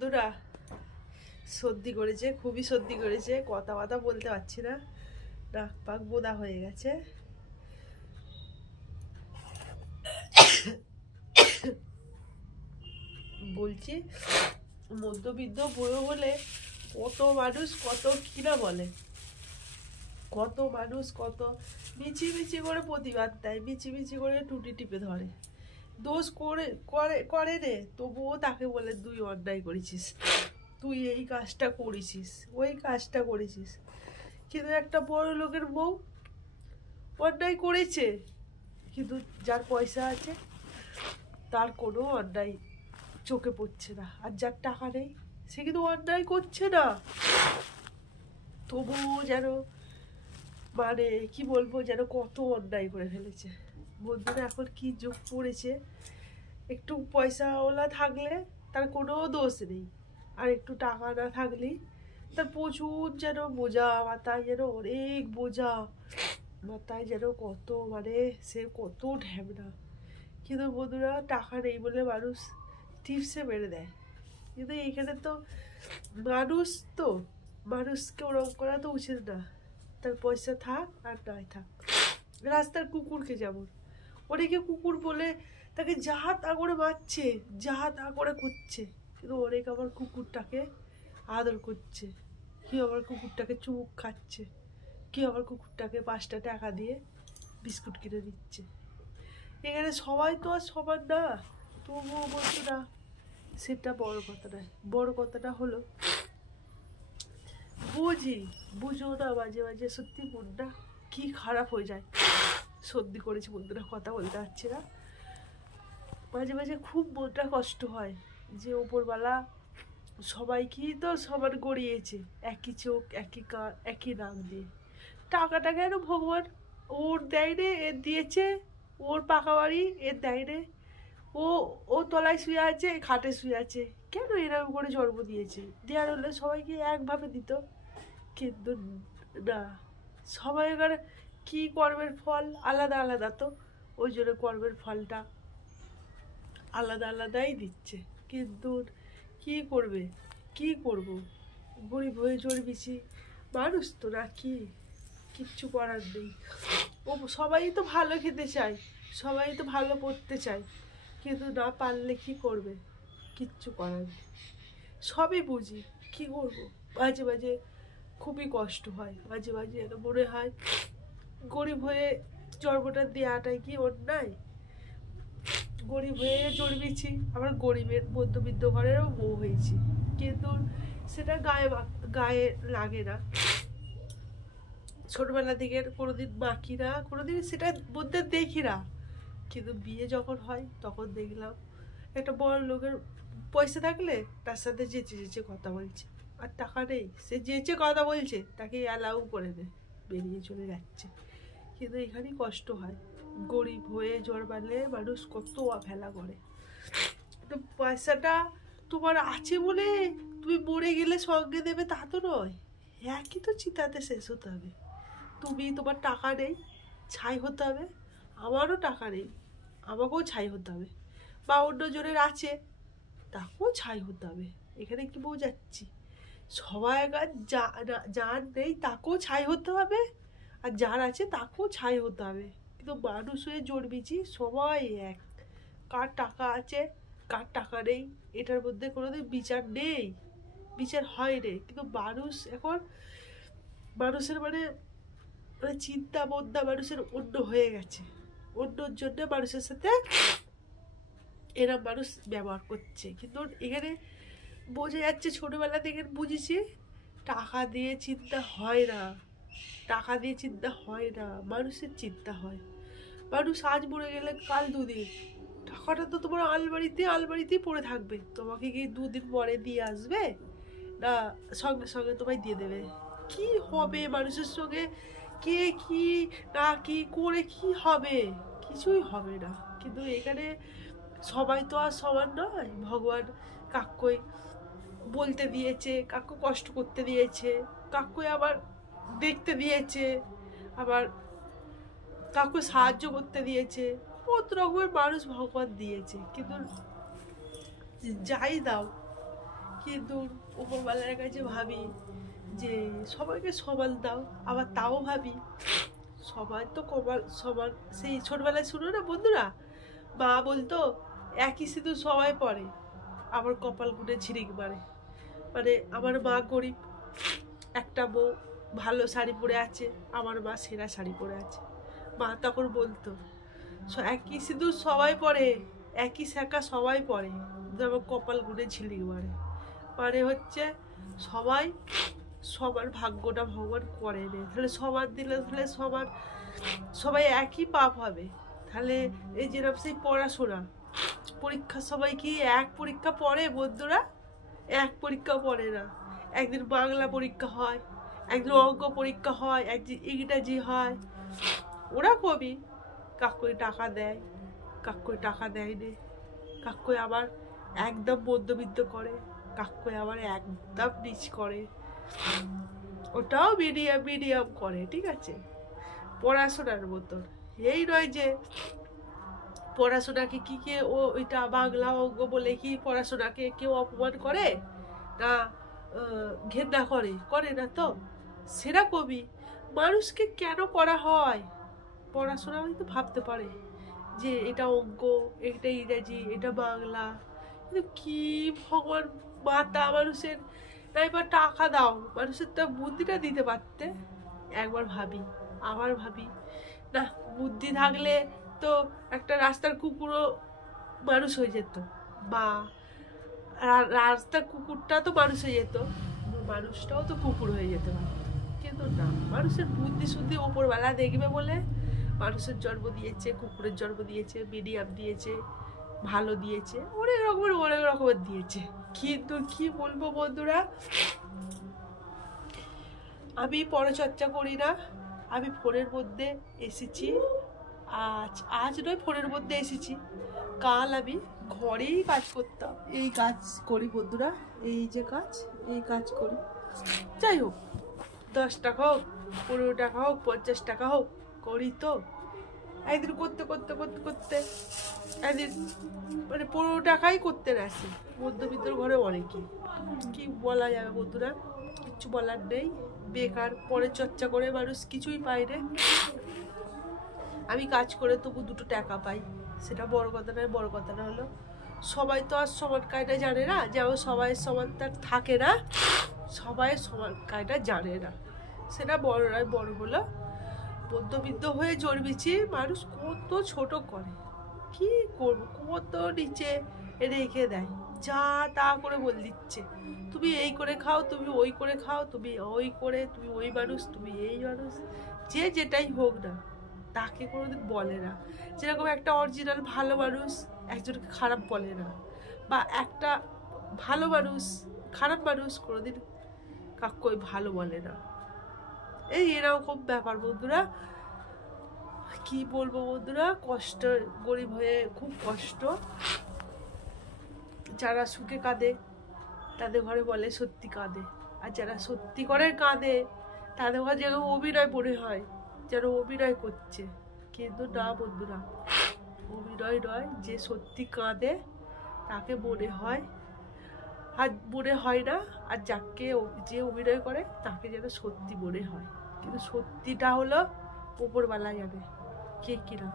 বন্ধুরা, সর্দি করেছে, খুবই সর্দি করেছে, কথা বলতে পারছি না, নাক পাক বোদা হয়ে গেছে। বলছি মধ্যবিত্ত বড় বলে কত মানুষ কত কিনা বলে, কত মানুষ কত মিছি করে প্রতিবাদ দেয়, মিছি করে টুটি টিপে ধরে, দোষ করে করে করে রে, তবুও তাকে বলে তুই অন্যায় করেছিস, তুই এই কাজটা করেছিস, ওই কাজটা করেছিস। কিন্তু একটা বড় লোকের বউ অন্যায় করেছে, কিন্তু যার পয়সা আছে তার কোনো অন্যায় চোখে পড়ছে না, আর যার টাকা নেই সে কিন্তু অন্যায় করছে না, তবুও যেন মানে কি বলবো, যেন কত অন্যায় করে ফেলেছে। বন্ধুরা, এখন কি যুগ পড়েছে, একটু পয়সাওয়ালা থাকলে তার কোনো দোষ নেই, আর একটু টাকা না থাকলেই তার প্রচুর যেন বোঝা, মাথায় যেন অনেক বোঝা, মাথায় যেন কত মানে সে কত ঢ্যাবনা। কিন্তু বন্ধুরা, টাকা নেই বলে মানুষ টিপসে মেরে দেয়, কিন্তু এইখানে তো মানুষ, তো মানুষকে ওরকম করা তো উচিত না, তার পয়সা থাক আর নাই থাক। রাস্তার কুকুরকে যেমন অনেকে কুকুর বলে তাকে যাহা তা করে মারছে, যাহা তা করে করছে, কিন্তু অনেক আবার কুকুরটাকে আদর করছে, কেউ আবার কুকুরটাকে চুমুক খাচ্ছে, কেউ আবার কুকুরটাকে 5টা টাকা দিয়ে বিস্কুট কিনে দিচ্ছে। এখানে সবাই তো আর সবার না, তবুও বলতো না, সেটা বড় কথা নয়। বড় কথাটা হলো বুঝো না, মাঝে মাঝে সত্যি মনটা কি খারাপ হয়ে যায়। সর্দি করেছি বন্ধুরা, কথা বলতে পারছি না, মাঝে মাঝে খুব মনটা কষ্ট হয় যে ওপরওয়ালা সবাইকেই তো সবার গড়িয়েছে, একই চোখ একই কান একই নাক দিয়ে। টাকাটা কেন ভগবান ওর দেয় রে, এর দিয়েছে, ওর পাকা বাড়ি এর দেয় রে, ও ও তলায় শুয়ে আছে, খাটে শুয়ে আছে, কেন এরকম করে জন্ম দিয়েছে? দেওয়ার হলে সবাইকে একভাবে দিত, কিন্তু না, সবাইকার কি কর্মের ফল আলাদা আলাদা, তো ওই জন্য কর্মের ফলটা আলাদা আলাদাই দিচ্ছে। কিন্তু কি করবে, কি করব, গরিব হয়ে জন্মেছি, মানুষ তো না, কি কিচ্ছু করার নেই। ও সবাই তো ভালো খেতে চায়, সবাই তো ভালো পড়তে চায়, কিন্তু না পারলে কি করবে, কিচ্ছু করার নেই। সবই বুঝি, কি করবো, মাঝে মাঝে খুবই কষ্ট হয়, মাঝে মাঝে যেন মনে হয় গরিব হয়ে জন্মটা দেওয়াটাই কি অন্যায়? গরিব হয়ে জন্মেছি, আবার গরিবের মধ্যবিত্ত ঘরেরও বউ হয়েছি, কিন্তু সেটা গায়ে লাগে না। ছোটবেলা থেকে কোনোদিন মাখি না, কোনোদিন সেটা মধ্যে দেখি না, কিন্তু বিয়ে যখন হয় তখন দেখলাম একটা বড় লোকের পয়সা থাকলে তার সাথে যেচে কথা বলছে, আর টাকা নেই সে যেচে কথা বলছে, তাকে অ্যালাউ করে দেয়, বেরিয়ে চলে যাচ্ছে। কিন্তু এখানেই কষ্ট হয়, গরিব হয়ে জন্মালে মানুষ কত অবহেলা করে। তো পয়সাটা তোমার আছে বলে তুমি মরে গেলে সঙ্গে দেবে তা তো নয়, একই তো চিতাতে শেষ হতে হবে। তুমি, তোমার টাকা নেই, ছাই হতে হবে, আমারও টাকা নেই, আমাকেও ছাই হতে হবে, বা অন্য জনের আছে তাকেও ছাই হতে হবে। এখানে কি বোঝাচ্ছি, সবাই যার নেই তাকেও ছাই হতে হবে, আর যার আছে তাকেও ছাই হতে হবে। কিন্তু মানুষ হয়ে জন্মেছি সবাই এক, কার টাকা আছে কার টাকা নেই এটার মধ্যে কোনোদিন বিচার নেই, বিচার হয় রে। কিন্তু মানুষ এখন, মানুষের মানে মানে চিন্তা বদ্ধা মানুষের অন্য হয়ে গেছে, অন্যর জন্য মানুষের সাথে এরা মানুষ ব্যবহার করছে। কিন্তু এখানে বোঝা যাচ্ছে, ছোটবেলা থেকে বুঝেছি টাকা দিয়ে চিন্তা হয় না, টাকা দিয়ে চিন্তা হয় না, মানুষের চিন্তা হয়। মানুষ আজ মরে গেলে কাল দুদিন, টাকাটা তো তোমার আলমারিতেই পড়ে থাকবে, তোমাকে কি 2 দিন পরে দিয়ে আসবে না সঙ্গে সঙ্গে তোমায় দিয়ে দেবে? কি হবে মানুষের সঙ্গে, কে কি না কি করে কি হবে, কিছুই হবে না। কিন্তু এখানে সবাই তো আর সমান নয়, ভগবান কাকুই বলতে দিয়েছে, কাকু কষ্ট করতে দিয়েছে, কাকুই আবার দেখতে দিয়েছে, আবার কাকু সাহায্য করতে দিয়েছে, কত রকমের মানুষ ভগবান দিয়েছে। কিন্তু যাই দাও, কিন্তু উপরওয়ালার কাছে ভাবি যে সবাইকে সমান দাও, আবার তাও ভাবি সবাই তো কপাল সমান। সেই ছোটবেলায় শুনো না বন্ধুরা, মা বলতো একই সিঁদুর সবাই পরে, আবার কপাল গুনে ছিঁড়িক মারে। মানে আমার মা গরিব, একটা বউ ভালো শাড়ি পরে আছে, আমার মা সেরা শাড়ি পরে আছে। মা তখন বলতো একই সিঁদুর সবাই পরে, একই শাঁখা সবাই পরে, আমার কপাল গুনে ছিঁড়িক মারে। মানে হচ্ছে সবাই সবার ভাগ্যটা ভগবান করে নেয়, তাহলে সবার দিলে তাহলে সবাই একই পাপ হবে। তাহলে এই যেরকম সেই পড়াশোনা, পরীক্ষার সবাই কি এক পরীক্ষা পড়ে বন্ধুরা? এক পরীক্ষা পড়ে না। একদিন বাংলা পরীক্ষা হয়, একদিন অঙ্ক পরীক্ষা হয়, একদিন ইংরাজি হয়। ওরা কবি কাকুই টাকা দেয়, কাকুই টাকা দেয় নে, কাকুই আবার একদম মধ্যবিত্ত করে, কাকুই আবার একদম নিচ করে, ওটাও মিডিয়াম করে, ঠিক আছে, পড়াশোনার মতন। এই নয় যে পড়াশোনাকে কি কে ওইটা বাংলা অঙ্ক বলে কি পড়াশোনাকে কেউ অপমান করে না ঘেন্না করে না তো। সেরকমই মানুষকে কেন করা হয়, পড়াশোনা তো ভাবতে পারে যে এটা অঙ্ক, এটা ইংরাজি, এটা বাংলা, কিন্তু কি ভগবান মাতা মানুষের না এবার টাকা দাও, মানুষের তো বুদ্ধিটা দিতে পারতে। একবার ভাবি, আবার ভাবি না বুদ্ধি থাকলে তো একটা রাস্তার কুকুরও মানুষ হয়ে যেত, বা রাস্তার কুকুরটা তো মানুষ হয়ে যেত, মানুষটাও তো কুকুর হয়ে যেতে পারত। কিন্তু না, মানুষের বুদ্ধি শুদ্ধি ওপরবেলা দেখবে বলে মানুষের জন্ম দিয়েছে, কুকুরের জন্ম দিয়েছে, মিডিয়াম দিয়েছে, ভালো দিয়েছে, অনেক রকমের দিয়েছে। কিন্তু কি বলবো বন্ধুরা, আমি পরচর্চা করি না। আমি ফোনের মধ্যে এসেছি, আজ নয় ফোনের মধ্যে এসেছি, কাল আমি ঘরেই কাজ করতাম। এই কাজ করি বন্ধুরা, এই যে এই কাজ করি। যাই হোক, 10 টাকা হোক, 15 টাকা হোক, 50 টাকা হোক, করি তো। একদিন করতে একদিন মানে 15 টাকাই করতে আসি। মধ্যবিত্ত ঘরে অনেকে, কি বলা যাবে বন্ধুরা, কিচ্ছু বলার নেই। বেকার পরে চর্চা করে মানুষ কিছুই পায় না। আমি কাজ করে তবু 2 টাকা পাই, সেটা বড় কথা নয়। বড় কথাটা হলো সবাই তো আর সমান কায়দা জানে না, যেমন সবাই সমানটা থাকে না, সবাই সমান কায়দা জানে না। সেটা বড় নয়। বড় হলো মধ্যবিত্ত হয়ে জন্মেছি, মানুষ কত ছোট করে, কি করবো, কত নিচে রেখে দেয়, যা তা করে বলে দিচ্ছে, তুমি এই করে খাও, তুমি ওই করে খাও, তুমি ওই মানুষ, তুমি এই মানুষ, যে যেটাই হোক না তাকে কোনোদিন বলে না। যেরকম একটা অরিজিনাল ভালো মানুষ একজনকে খারাপ বলে না, বা একটা ভালো মানুষ খারাপ মানুষ কোনোদিন কাউকে ভালো বলে না। এরকম ব্যাপার বন্ধুরা। কি বলবো বন্ধুরা, কষ্ট, গরিব হয়ে খুব কষ্ট। যারা সুখে কাঁদে তাদের ঘরে বলে সত্যি কাঁদে, আর যারা সত্যি করে কাঁদে তাদের ঘরে যেন অভিনয় মনে হয়, যেন অভিনয় করছে। কিন্তু না বন্ধুরা, অভিনয় নয়, যে সত্যি কাঁদে তাকে মনে হয়, আর মনে হয় না, আর যে অভিনয় করে তাকে যেন সত্যি মনে হয়। কিন্তু সত্যিটা হলো উপরওয়ালা জানে কে কিনা।